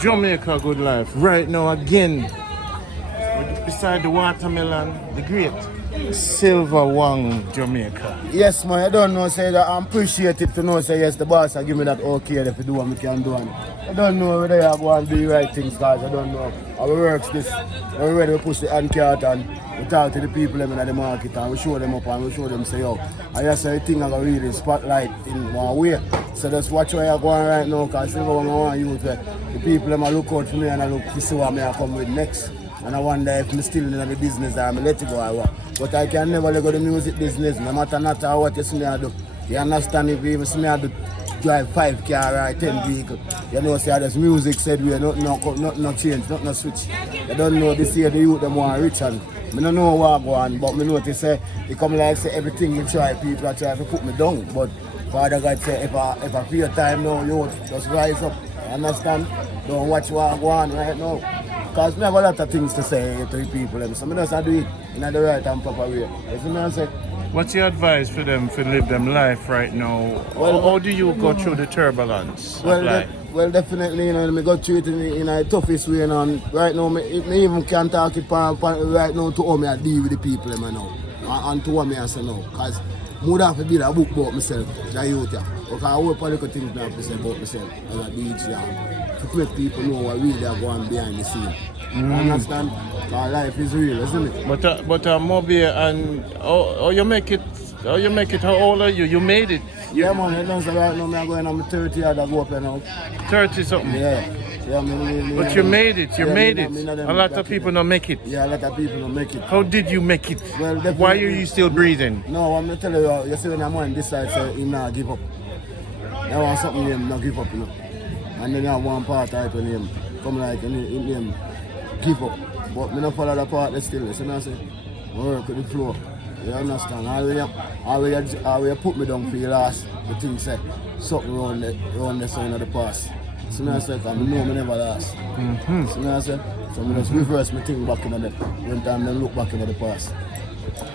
Jamaica Good Life. Right now again, beside the watermelon, the great Silva Wang, Jamaica. Yes, man, I don't know, say that I appreciate it to know, say yes, the boss, I give me that okay if you do what we can do. And I don't know whether I go and do the right things, guys. I don't know how it works this. We're ready to push the hand cart and we talk to the people in the market and we show them up and we show them, say, yo, I just say the thing I got really spotlight in one way. So just watch where you're going right now, because Silva Wang I want you to, the people them look out for me and I look to see what I come with next. And I wonder if I'm still in the business or I'm let it go or what. But I can never let go the music business, no matter not how what you see me I do. You understand if you even see me I do drive 5 car or 10 vehicle. You know, say there's music said we nothing change, nothing switch. You don't know this year the youth them want rich and I don't know what go on, but I notice say it come like say everything you try, people are trying to put me down. But Father God say if I feel time now, you just rise up. You understand? Don't watch what go on right now. Because I have a lot of things to say to the people, so I just do it in the right and proper way. You see what I say? What's your advice for them to live them life right now? Well, how do you go through the turbulence of life? Well, definitely, you know, I go through it in the toughest way. And right now, me even can't talk it right now to how I deal with the people you know, and to what I say now. Because I would have to build a book about myself, the youth. Because I hope a little things now to say about myself as a DJ. To make people know what really are going behind the scene. You understand? Because life is real, isn't it? But Moby, and how you make it? How you make it? How old are you? You made it. Yeah, man. You don't say right now I'm going on my 30 years I go up now. 30 something. Yeah. But you made it. You made it. A lot of people don't make it. Yeah, a lot of people don't make it. How did you make it? Well, why are you still breathing? No, I'm gonna tell you. You see when a man decides to not give up. You want something him not give up, you know. And then you have one part type of name, come like in name, give up. But I don't follow the part that's still, so I say, work with the flow. You understand? Always you put me down for your last, the thing said, something around the sign of the past. So I say, because I know I never last. So I say, so I just reverse my thing back in the when time then look back into the past.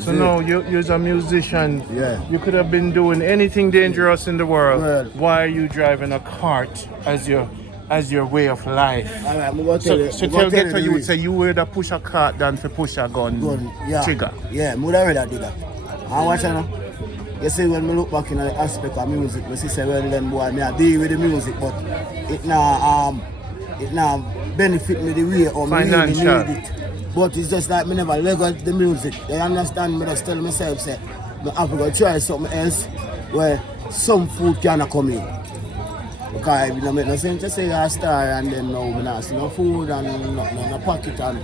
So now you're a musician. Yeah. You could have been doing anything dangerous in the world. Well, why are you driving a cart as your way of life? All right, I'm going to tell you. So tell Ghetto you would say you would rather push a cart than to push a gun yeah. trigger. Yeah, I would rather do that. And watch now. You see when I look back in the aspect of music, I say well then boy, I deal with the music, but it now benefit me the way or me really need it. But it's just like I never let go the music. You understand me? Just tell myself, say, I have to go try something else where some food cannot come in. Because it don't make no sense to say you're a star and then now we not see no food and nothing in the pocket and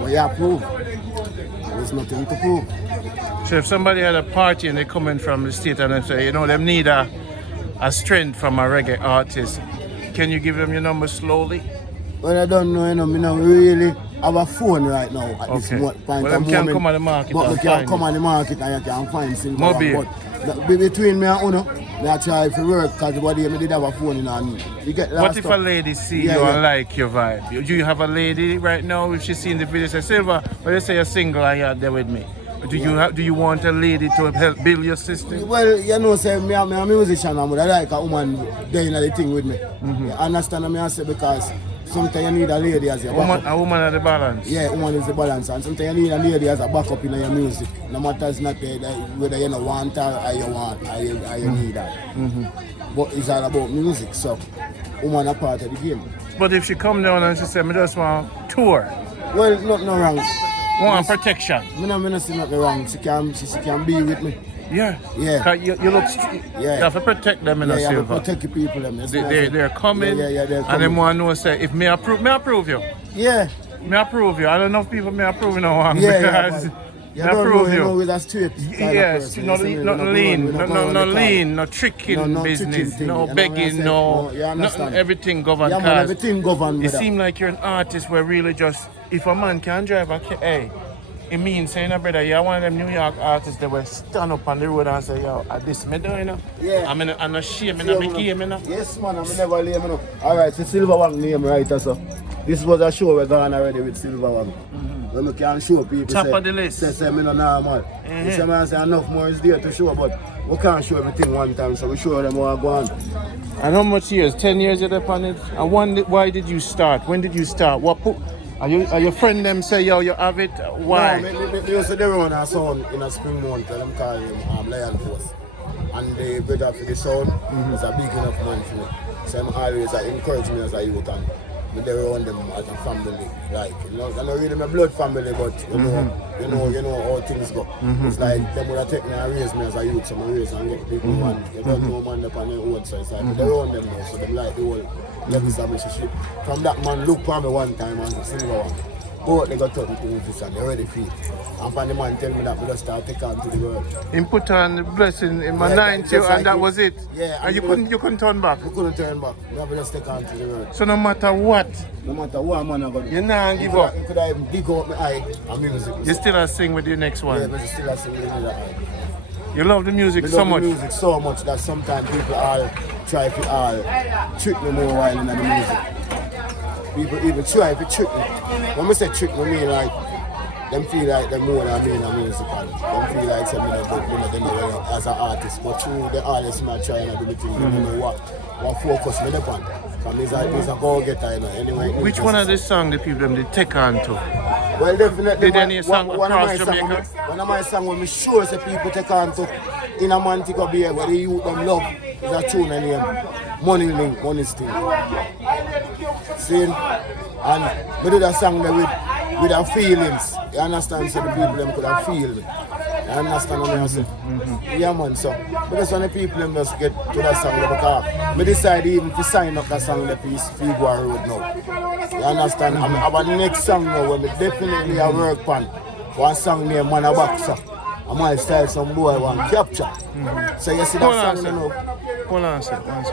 what you prove. There's nothing to prove. So if somebody had a party and they come in from the state and they say, you know, they need a strength from a reggae artist, can you give them your number slowly? Well, I don't know, you know, I don't really have a phone right now at this point. Well, them can come on the market. But we can come on the market and you can find Silva. But between me and Uno, I try to work because the body did have a phone in and you get what if a lady see you and like your vibe? Do you have a lady right now, if she seen the video, say, Silva, but you say you're single and you're there with me. Do you want a lady to help build your system? Well, you know, say I'm a musician and I like a woman doing the thing with me. You understand what I say? Because sometimes you need a lady as your backup. A woman at the balance? Yeah, woman is the balance. And sometimes you need a lady as a backup in your music. No matter it's not whether you don't want her or you want or you need her. But it's all about music, so woman are part of the game. But if she come down and she say, I just want tour. Well, nothing wrong. Want protection? I don't see nothing wrong. She can be with me. Yeah. Yeah. You look. You have to protect them in a Silva. You have to protect the people. They're coming. Yeah, they're coming. And they want to know, say, if me approve you. Yeah. Me approve you. I don't know if people may approve you now. Yeah, because you don't know, you know, with a straight. Yes, no lean, no tricking business, no begging, no everything governed. Yeah, man, everything governed. You seem like you're an artist where really just, if a man can drive a hey, it means saying, brother, you're one of them New York artists that will stand up on the road and say, yo, this me doing, you know? Yeah. I'm not shame, I'm a game, you know? Yes, man, I'm never lame, you know. Alright, so Silva Wang name right, so. This was a show we're going already with Silva Wang. When we can show people. Top of the list. Say me no normal. This man say enough more is there to show, but we can't show everything one time, so we show them what go on. And how much years? 10 years you're upon it? And why did you start? When did you start? Are your friend them say, yo, you have it? Why? No, me used to do run a sound in a spring month, and I'm calling him Lion Force. And the brother for the sound is a big enough man for me. So I'm always encourage me as a youth, and me there around them as a family. Like, you know, I'm not really my blood family, but you know how things go. It's like them would have taken me and raised me as a youth, so I raise and get people one. You don't know man up on their own, so it's like they're around them now, so them like the whole legacy relationship. From that man look for me one time and Silva one. Both they got turn to musician, they already feel. And when the man tell me that, we just start taking on to the world. He put on the blessing in my 90 and like that was it? Yeah. And you couldn't turn back? We couldn't turn back. We have to just take on to the world. So no matter what? No matter what man I got to do. You nah give up? You could even dig out my eye and music. You still sing with the next one? Yeah, but you still sing with the eye. You love the music so much? I love the music so much that sometimes people all try to trick me more while in the music. People even try to trick me. When I say trick me, I mean like them feel like they're more than me in the music and them feel like some as an artist. But through the artist I'm trying to do the thing, you know what focus me upon. Because he's a go-getter, you know. Anyway, which one of the songs the people they take on to? Well, definitely. Did any song across Jamaica? One of my songs when me sure say people take on to in a man take a beer where the youth them love is a tune and name Money Link, Money Sting. See? And we do that song there with our feelings. You understand? So the people them could have feel me. You understand what I'm saying? Yeah man, so but that's when the people them just get to that song there because we decide even to sign up that song there for Figua Road now. You understand? Our next song now when we definitely work on one song named Man a Boxer. I might style some boy want capture. So you see that song now. Hold on a second.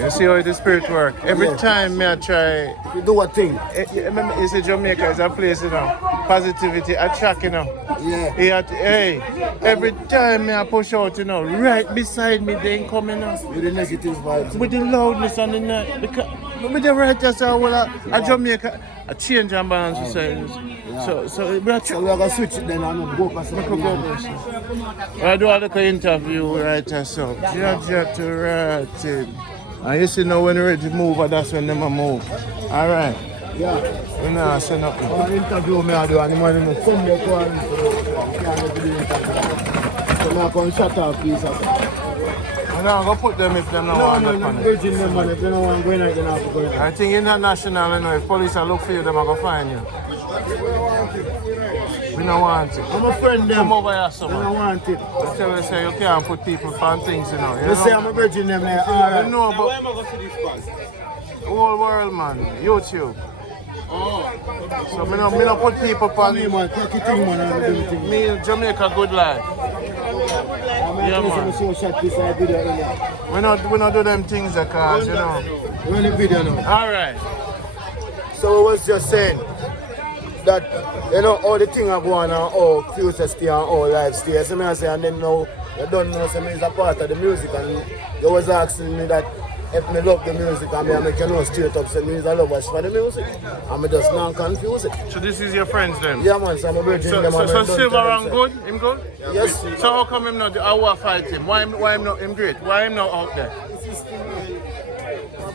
You see how the spirit work? Every time me I try... You do a thing. You see Jamaica is a place, you know. Positivity attract, you know. Yeah. Hey, every time me I push out, you know, right beside me they coming up. With the negative vibes. With the loudness and the night. Because with the right just a Jamaica, a change and balance society. So we are going to switch it then and go past it. I do a little interview right so. Just to write it. And you see now when you're ready to move, that's when they move. Alright. Yeah. We now say nothing. Interview me I do and the man in come there to can't do the interview. So now come shut up please. I'm not going to put them if they don't want to. No, virgin them man. If they don't want to go in, they don't have to go in. I think international, you know, if police are look for you, they're going to find you. We don't want it. I'm a friend them. Come over here, someone. I don't want it. They tell you say you can't put people on things, you know. They say I'm a virgin them there. Alright. You know, but the whole world, man. YouTube. So me no put people on me, man. Take it thing, man. I'm doing thing. Me, Jamaica Good Life. Yeah, man. We not do them things because, you know. We're in the video now. Alright. So I was just saying that, you know, all the things are going on, all future stay and all life stay. So I say, and then now, you don't know, so me is a part of the music, and you was asking me that if me love the music, and I make you know straight up, so me is a lover for the music, and me just not confuse it. So this is your friends then? Yeah man, so I'm a virgin them. So Silva around good? Him good? Yes. So how come him not, I will fight him? Why him not him great? Why him not out there?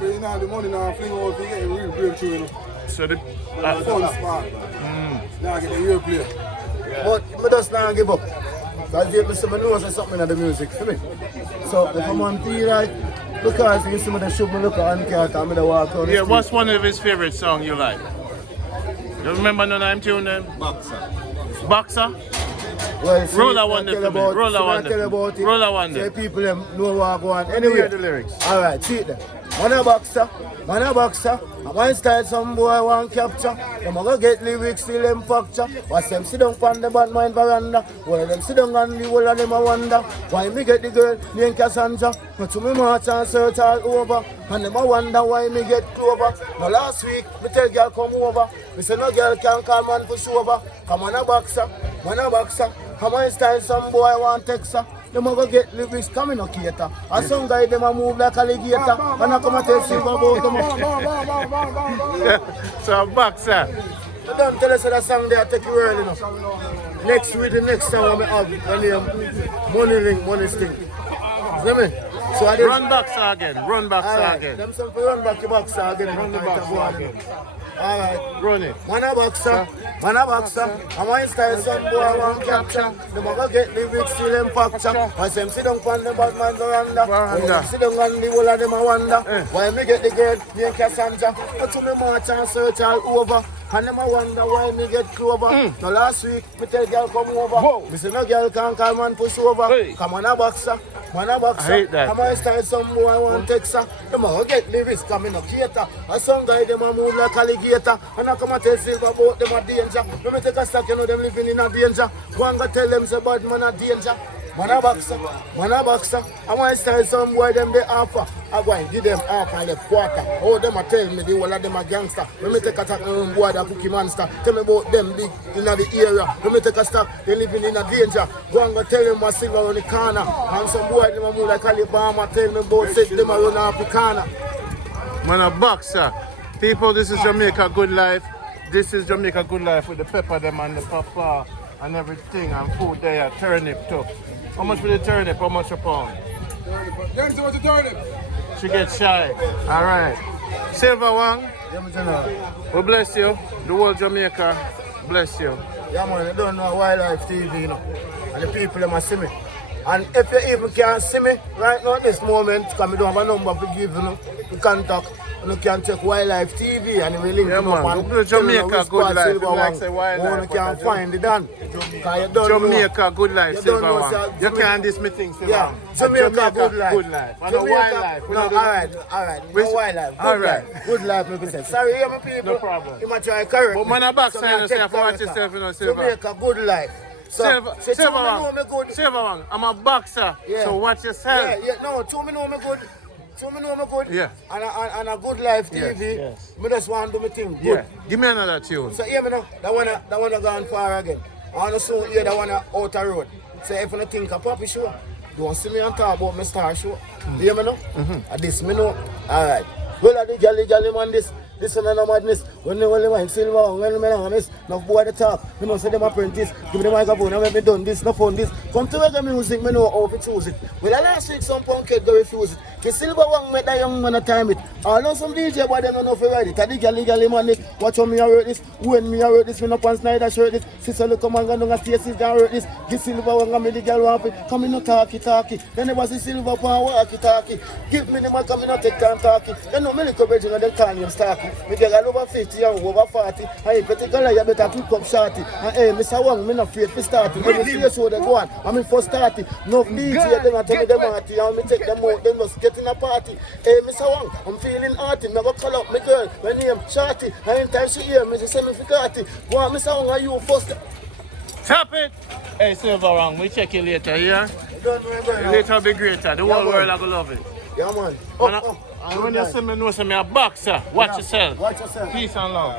You know, the money now fling out, you get a real breakthrough, you know. So the fun spot. Now I get a real player. But I just not give up. Because you have to know something in the music for me. So if I'm on feel like, because you see me the shoot me look at Ankiat and me the walk on the street. What's one of his favorite songs you like? You remember none of them tune then? Boxer? Well, see, roll a one for me. Roll a one. Roll a one. So people them know what go on. Anyway. Hear the lyrics. Alright, see it then. Man a boxer. I want style some boy want capture. Them go get lyrics till them fracture. Watch them sit down on the bad mind veranda. One of them sit down on the whole of them a wonder. Why me get the girl named Cassandra? But to me march and search all over. And them a wonder why me get clover. Now last week, me tell girl come over. Me say no girl can call man for sober. Come on a boxer. Come on style some boy want texter. Them go get lyrics coming no cater. And some guy them a move like alligator. And I come and tell Silva about them. So boxer. You don't tell us that song there take you early enough. next week, the next time I have my name Money Ring, Money Sting. See me? So I Run boxer again. Run boxer alright, again. them some run back the boxer again. Run the boxer again. Alright. Run it. Man a boxer. I want to style some boy I want capture. They might get the big still them facture. I say them sit down on the bad man veranda. Sit down on the wall of them I wonder. Why me get the girl, me and Cassandra. But to me march and search all over. And them I wonder why me get clover. So last week, me tell girl come over. Whoa. Me say no girl can't call man push over. Hey. Come on a boxer. Man a boxer. I hate that. I might style some boy I want Texas. Them I get the risk come in a cater. And some guy them a move like alligator. And I come and tell Silva about them a danger. Let me take a stock, you know them living in a danger. One go tell them say bad man a danger. Man a boxer. I want to style some boy them they offer. I go and give them half and the quarter. Oh, them a tell me the whole of them a gangster. Let me take a stock boy that cookie monster. Tell me about them big in the area. Let me take a stock, they living in a danger. Go and go tell them a Silva on the corner. And some boy them a move like Alabama. Tell me about set them a run off the corner. Man a boxer. People, this is Jamaica Good Life. This is Jamaica Good Life with the pepper them and the papa and everything and food there, turnip too. How much for the turnip? How much a pound? 30 what's the turnip? She gets shy. Alright. Silva Wang, we bless you. The whole Jamaica bless you. Yeah man, you don't know Wildlife TV, you know. And the people them a see me. And if you even can't see me right now at this moment, because I don't have a number to give you, know, to contact. You can check Wildlife TV and you will link them up and do Jamaica Good Life. Silva Like say Wildlife. you can find it done. Jamaica Good Life, you Silva don't know, Wang. sir, You can't dismiss me things, Silva. Yeah, Jamaica Good Life. Good Life. And a Wildlife. No, alright. No Wildlife. Good Life. Good Life, maybe say. Sorry, my people. No problem. You might try correct. But man a back sign and say, take watch yourself, you know, Silva. Jamaica Good Life. So, Silva Wang, I'm a boxer, so watch yourself. No, 2 me know me good. 2 me know me good. Yeah. And a Good Life TV. Yes. Me just want to do my thing good. Yeah. Give me another tune. So hear me now, that one gone far again. I want to soon hear that one outer road. So if you think a puppy show, don't see me and talk about my star show. Hear me now? And this me know. Alright. Well, I the jolly man this. This is no madness. When they only want Silva, when they want miss, no boy the talk. You know, say them apprentice. Give me the microphone. I me done this, no phone this. Come to reggae music, me know how to choose it. Well, last week some punk kid go refuse it. Cause Silva won't make that young man a time it. I know some DJ, but they don't know if you write it. I think legally man it. Watch how me I wrote this. When me I wrote this, me no pants Snyder shirt this. Sister look come and go down and stay sis down wrote this. Give Silva won't me the girl want it. Come in no talky. Then never see Silva pan walkie. Give me the mic, come in no take time talky. Then no me little bridging and them call him Starky. Me get over 50 and over 40. And if you take a lie, you better pick up shorty. And hey, Mr. Wang, me not afraid to start it. When you see a show they go on, I mean for start it. No DJ, then I tell me them party. And me take them out, then just get in a party. Hey, Mr. Wang, I'm feeling arty. Me go call up my girl, my name Shorty. And in time she hear me, she say me forgot it. Well, Mr. Wang, are you first? Tap it! Hey, Silva Wang, we check you later, yeah? Later be greater. The whole world are going to love it. Yeah, man. And when you see me, know say me a boxer. Watch yourself. Watch yourself. Peace and love.